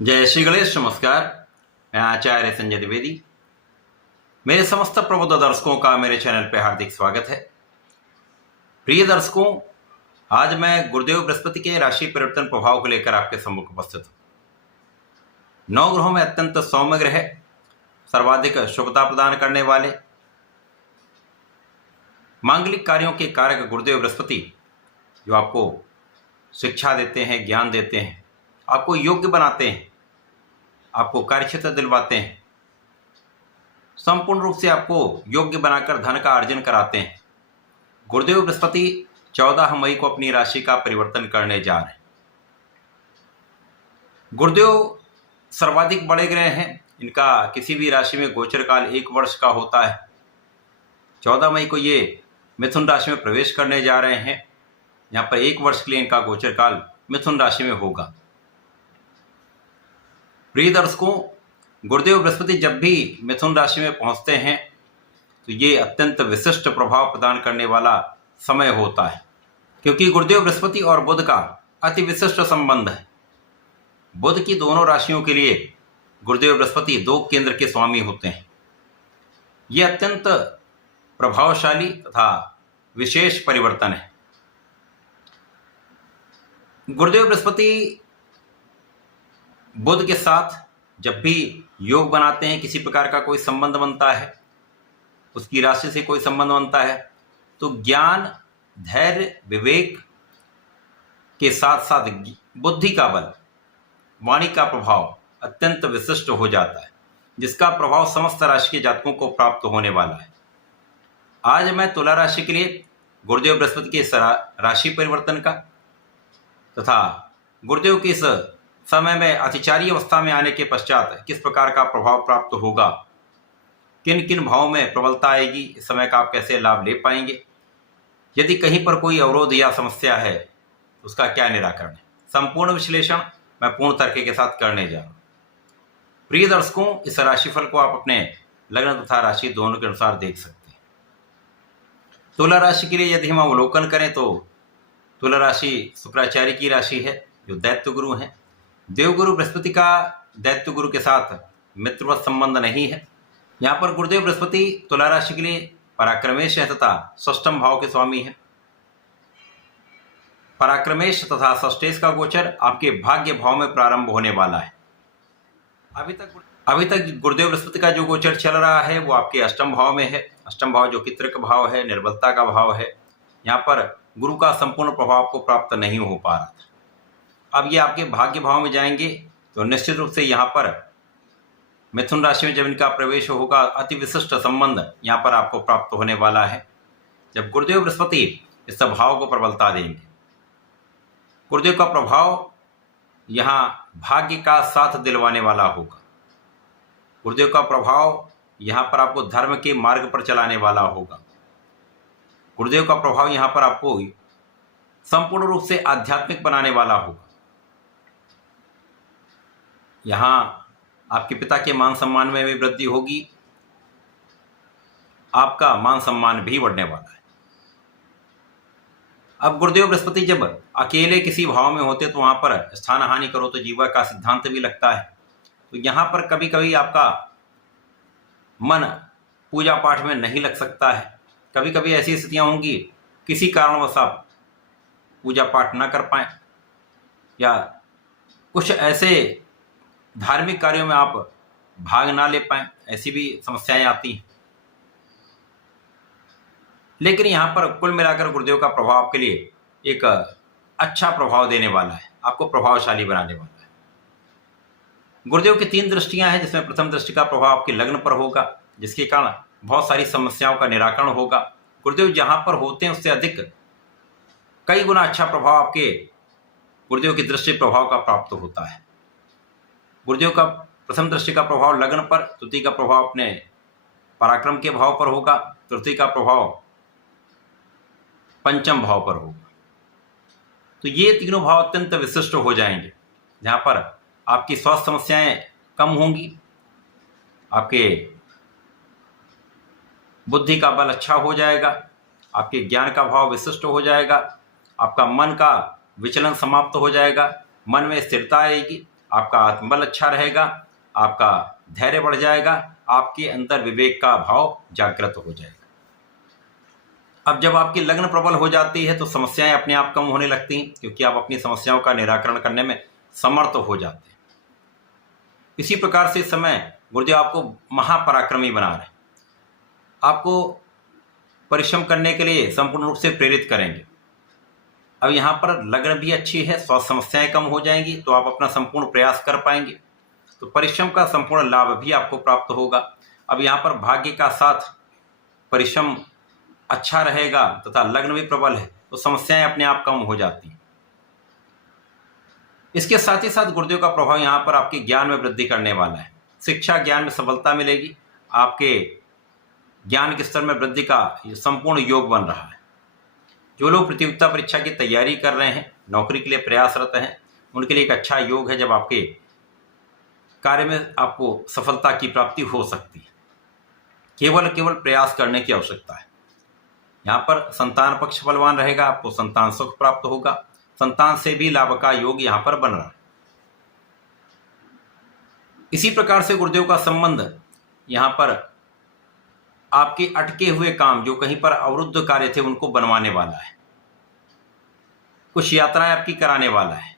जय श्री गणेश। नमस्कार। मैं आचार्य संजय द्विवेदी। मेरे समस्त प्रबुद्ध दर्शकों का मेरे चैनल पर हार्दिक स्वागत है। प्रिय दर्शकों, आज मैं गुरुदेव बृहस्पति के राशि परिवर्तन प्रभाव को लेकर आपके सम्मुख उपस्थित हूं। 9 ग्रहों में अत्यंत सौम्य ग्रह, सर्वाधिक शुभता प्रदान करने वाले, मांगलिक कार्यों के कारक गुरुदेव बृहस्पति, जो आपको शिक्षा देते हैं, ज्ञान देते हैं, आपको योग्य बनाते हैं, आपको कार्यक्षेत्र दिलवाते हैं, संपूर्ण रूप से आपको योग्य बनाकर धन का अर्जन कराते हैं। गुरुदेव बृहस्पति 14 मई को अपनी राशि का परिवर्तन करने जा रहे हैं। गुरुदेव सर्वाधिक बड़े ग्रह हैं। इनका किसी भी राशि में गोचर काल 1 वर्ष का होता है। 14 मई को ये मिथुन राशि में प्रवेश करने जा रहे हैं। यहाँ पर 1 वर्ष के लिए इनका गोचर काल मिथुन राशि में होगा। प्रिय दर्शकों, गुरुदेव बृहस्पति जब भी मिथुन राशि में पहुंचते हैं तो ये अत्यंत विशिष्ट प्रभाव प्रदान करने वाला समय होता है, क्योंकि गुरुदेव बृहस्पति और बुध का अति विशिष्ट संबंध है। बुध की दोनों राशियों के लिए गुरुदेव बृहस्पति 2 केंद्र के स्वामी होते हैं। ये अत्यंत प्रभावशाली तथा विशेष परिवर्तन है। गुरुदेव बृहस्पति बुध के साथ जब भी योग बनाते हैं, किसी प्रकार का कोई संबंध बनता है, उसकी राशि से कोई संबंध बनता है, तो ज्ञान, धैर्य, विवेक के साथ साथ बुद्धि का बल, वाणी का प्रभाव अत्यंत विशिष्ट हो जाता है, जिसका प्रभाव समस्त राशि के जातकों को प्राप्त होने वाला है। आज मैं तुला राशि के लिए गुरुदेव बृहस्पति के इस राशि परिवर्तन का तथा गुरुदेव के इस समय में अतिचारी अवस्था में आने के पश्चात किस प्रकार का प्रभाव प्राप्त होगा, किन किन भावों में प्रबलता आएगी, इस समय का आप कैसे लाभ ले पाएंगे, यदि कहीं पर कोई अवरोध या समस्या है तो उसका क्या निराकरण है, संपूर्ण विश्लेषण मैं पूर्ण तर्क के साथ करने जा रहा हूँ। प्रिय दर्शकों, इस राशिफल को आप अपने लग्न तथा राशि दोनों के अनुसार देख सकते हैं। तुला राशि के लिए यदि हम अवलोकन करें तो तुला राशि शुक्राचार्य की राशि है, जो दैत्य गुरु हैं। देवगुरु बृहस्पति का दैत्य गुरु के साथ मित्रवत संबंध नहीं है। यहाँ पर गुरुदेव बृहस्पति तुला राशि के लिए पराक्रमेश है तथा षष्ठम भाव के स्वामी है। पराक्रमेश तथा षष्ठेश का गोचर आपके भाग्य भाव में प्रारंभ होने वाला है। अभी तक गुरुदेव बृहस्पति का जो गोचर चल रहा है वो आपके अष्टम भाव में है। अष्टम भाव जो पितृक भाव है, निर्बलता का भाव है। यहाँ पर गुरु का संपूर्ण प्रभाव को प्राप्त नहीं हो पा रहा था। अब ये आपके भाग्य भाव में जाएंगे तो निश्चित रूप से यहाँ पर मिथुन राशि में जब इनका प्रवेश होगा, अति विशिष्ट संबंध यहाँ पर आपको प्राप्त होने वाला है, जब गुरुदेव बृहस्पति इस भाव को प्रबलता देंगे। गुरुदेव का प्रभाव यहाँ भाग्य का साथ दिलवाने वाला होगा। गुरुदेव का प्रभाव यहाँ पर आपको धर्म के मार्ग पर चलाने वाला होगा। गुरुदेव का प्रभाव यहाँ पर आपको संपूर्ण रूप से आध्यात्मिक बनाने वाला होगा। यहाँ आपके पिता के मान सम्मान में भी वृद्धि होगी, आपका मान सम्मान भी बढ़ने वाला है। अब गुरुदेव बृहस्पति जब अकेले किसी भाव में होते तो वहां पर स्थान हानि करो तो जीवा का सिद्धांत भी लगता है। तो यहाँ पर कभी कभी आपका मन पूजा पाठ में नहीं लग सकता है। कभी कभी ऐसी स्थितियां होंगी, किसी कारणवश आप पूजा पाठ ना कर पाए या कुछ ऐसे धार्मिक कार्यों में आप भाग ना ले पाए, ऐसी भी समस्याएं आती हैं। लेकिन यहाँ पर कुल मिलाकर गुरुदेव का प्रभाव आपके लिए एक अच्छा प्रभाव देने वाला है, आपको प्रभावशाली बनाने वाला है। गुरुदेव की 3 दृष्टियां हैं, जिसमें प्रथम दृष्टि का प्रभाव आपके लग्न पर होगा, जिसके कारण बहुत सारी समस्याओं का निराकरण होगा। गुरुदेव जहां पर होते हैं उससे अधिक कई गुना अच्छा प्रभाव आपके गुरुदेव की दृष्टि प्रभाव का प्राप्त होता है। गुरुदेव का प्रथम दृष्टि का प्रभाव लग्न पर, तृतीय का प्रभाव अपने पराक्रम के भाव पर होगा, तृतीय का प्रभाव पंचम भाव पर होगा। तो ये तीनों भाव अत्यंत विशिष्ट हो जाएंगे, जहां पर आपकी स्वास्थ्य समस्याएं कम होंगी, आपके बुद्धि का बल अच्छा हो जाएगा, आपके ज्ञान का भाव विशिष्ट हो जाएगा, आपका मन का विचलन समाप्त हो जाएगा, मन में स्थिरता आएगी, आपका आत्मबल अच्छा रहेगा, आपका धैर्य बढ़ जाएगा, आपके अंदर विवेक का भाव जागृत हो जाएगा। अब जब आपकी लग्न प्रबल हो जाती है तो समस्याएं अपने आप कम होने लगती हैं, क्योंकि आप अपनी समस्याओं का निराकरण करने में समर्थ हो जाते हैं। इसी प्रकार से इस समय गुरुदेव आपको महापराक्रमी बना रहे हैं, आपको परिश्रम करने के लिए संपूर्ण रूप से प्रेरित करेंगे। अब यहाँ पर लग्न भी अच्छी है, स्वास्थ्य समस्याएं कम हो जाएंगी, तो आप अपना संपूर्ण प्रयास कर पाएंगे, तो परिश्रम का संपूर्ण लाभ भी आपको प्राप्त होगा। अब यहाँ पर भाग्य का साथ परिश्रम अच्छा रहेगा तथा लग्न भी प्रबल है, तो समस्याएं अपने आप कम हो जाती हैं। इसके साथ ही साथ गुरुदेव का प्रभाव यहाँ पर आपके ज्ञान में वृद्धि करने वाला है। शिक्षा ज्ञान में सफलता मिलेगी, आपके ज्ञान के स्तर में वृद्धि का संपूर्ण योग बन रहा है। जो लोग प्रतियोगिता परीक्षा की तैयारी कर रहे हैं, नौकरी के लिए प्रयासरत हैं, उनके लिए एक अच्छा योग है, जब आपके कार्य में आपको सफलता की प्राप्ति हो सकती है। केवल प्रयास करने की आवश्यकता है। यहाँ पर संतान पक्ष बलवान रहेगा, आपको संतान सुख प्राप्त होगा, संतान से भी लाभ का योग यहाँ पर बन रहा है। इसी प्रकार से गुरुदेव का संबंध यहाँ पर आपके अटके हुए काम, जो कहीं पर अवरुद्ध कार्य थे, उनको बनवाने वाला है। कुछ यात्राएं आपकी कराने वाला है।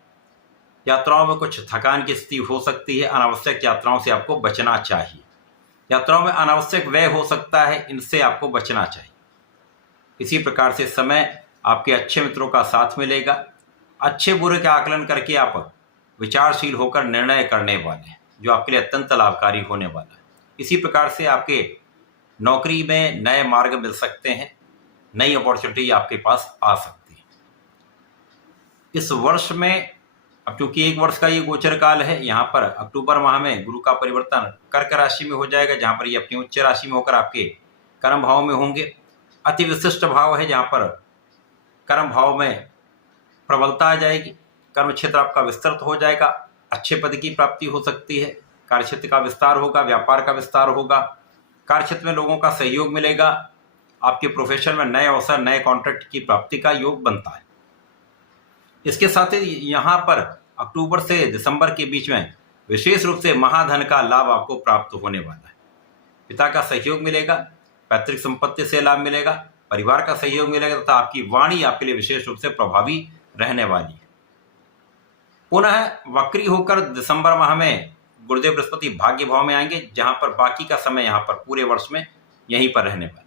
यात्राओं में कुछ थकान की स्थिति हो सकती है, अनावश्यक यात्राओं से आपको बचना चाहिए। यात्राओं में अनावश्यक व्यय हो सकता है, इनसे आपको बचना चाहिए। इसी प्रकार से समय आपके अच्छे मित्रों का साथ मिलेगा, अच्छे बुरे का आकलन करके आप विचारशील होकर निर्णय करने वाले हैं, जो आपके लिए अत्यंत लाभकारी होने वाला है। इसी प्रकार से आपके नौकरी में नए मार्ग मिल सकते हैं, नई अपॉर्चुनिटी आपके पास आ सकती है। इस वर्ष में अब क्योंकि एक वर्ष का ये गोचर काल है, यहाँ पर अक्टूबर माह में गुरु का परिवर्तन कर्क राशि में हो जाएगा, जहाँ पर ये अपनी उच्च राशि में होकर आपके कर्म भाव में होंगे। अति विशिष्ट भाव है, जहाँ पर कर्म भाव में प्रबलता आ जाएगी, कर्म क्षेत्र आपका विस्तृत हो जाएगा, अच्छे पद की प्राप्ति हो सकती है, कार्यक्षेत्र का विस्तार होगा, व्यापार का विस्तार होगा, कार्यक्षेत्र में लोगों का सहयोग मिलेगा, आपके प्रोफेशन में नए अवसर, नए कॉन्ट्रैक्ट की प्राप्ति का योग बनता है। इसके साथ ही यहाँ पर अक्टूबर से दिसंबर के बीच में विशेष रूप से महाधन का लाभ आपको प्राप्त होने वाला है। पिता का सहयोग मिलेगा, पैतृक संपत्ति से लाभ मिलेगा, परिवार का सहयोग मिलेगा तथा आपकी वाणी आपके लिए विशेष रूप से प्रभावी रहने वाली है। पुनः वक्री होकर दिसंबर माह में गुरुदेव बृहस्पति भाग्य भाव में आएंगे, जहां पर बाकी का समय यहाँ पर पूरे वर्ष में यहीं पर रहने वाले,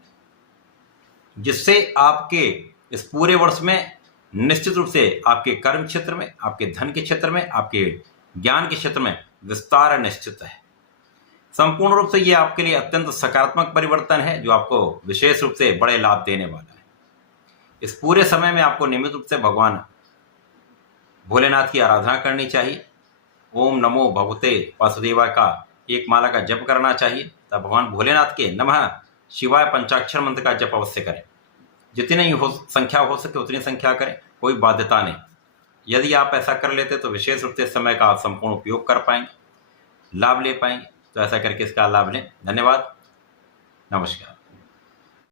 जिससे आपके इस पूरे वर्ष में निश्चित रूप से आपके कर्म क्षेत्र में, आपके धन के क्षेत्र में, आपके ज्ञान के क्षेत्र में विस्तार निश्चित है। संपूर्ण रूप से ये आपके लिए अत्यंत सकारात्मक परिवर्तन है, जो आपको विशेष रूप से बड़े लाभ देने वाला है। इस पूरे समय में आपको नियमित रूप से भगवान भोलेनाथ की आराधना करनी चाहिए। ओम नमो भगवते वासुदेवाय का एक माला का जप करना चाहिए, तब भगवान भोलेनाथ के नमः शिवाय पंचाक्षर मंत्र का जप अवश्य करें। जितनी संख्या हो सके उतनी संख्या करें, कोई बाध्यता नहीं। यदि आप ऐसा कर लेते तो विशेष रूप से समय का आप संपूर्ण उपयोग कर पाएंगे, लाभ ले पाएंगे। तो ऐसा करके इसका लाभ लें। धन्यवाद, नमस्कार।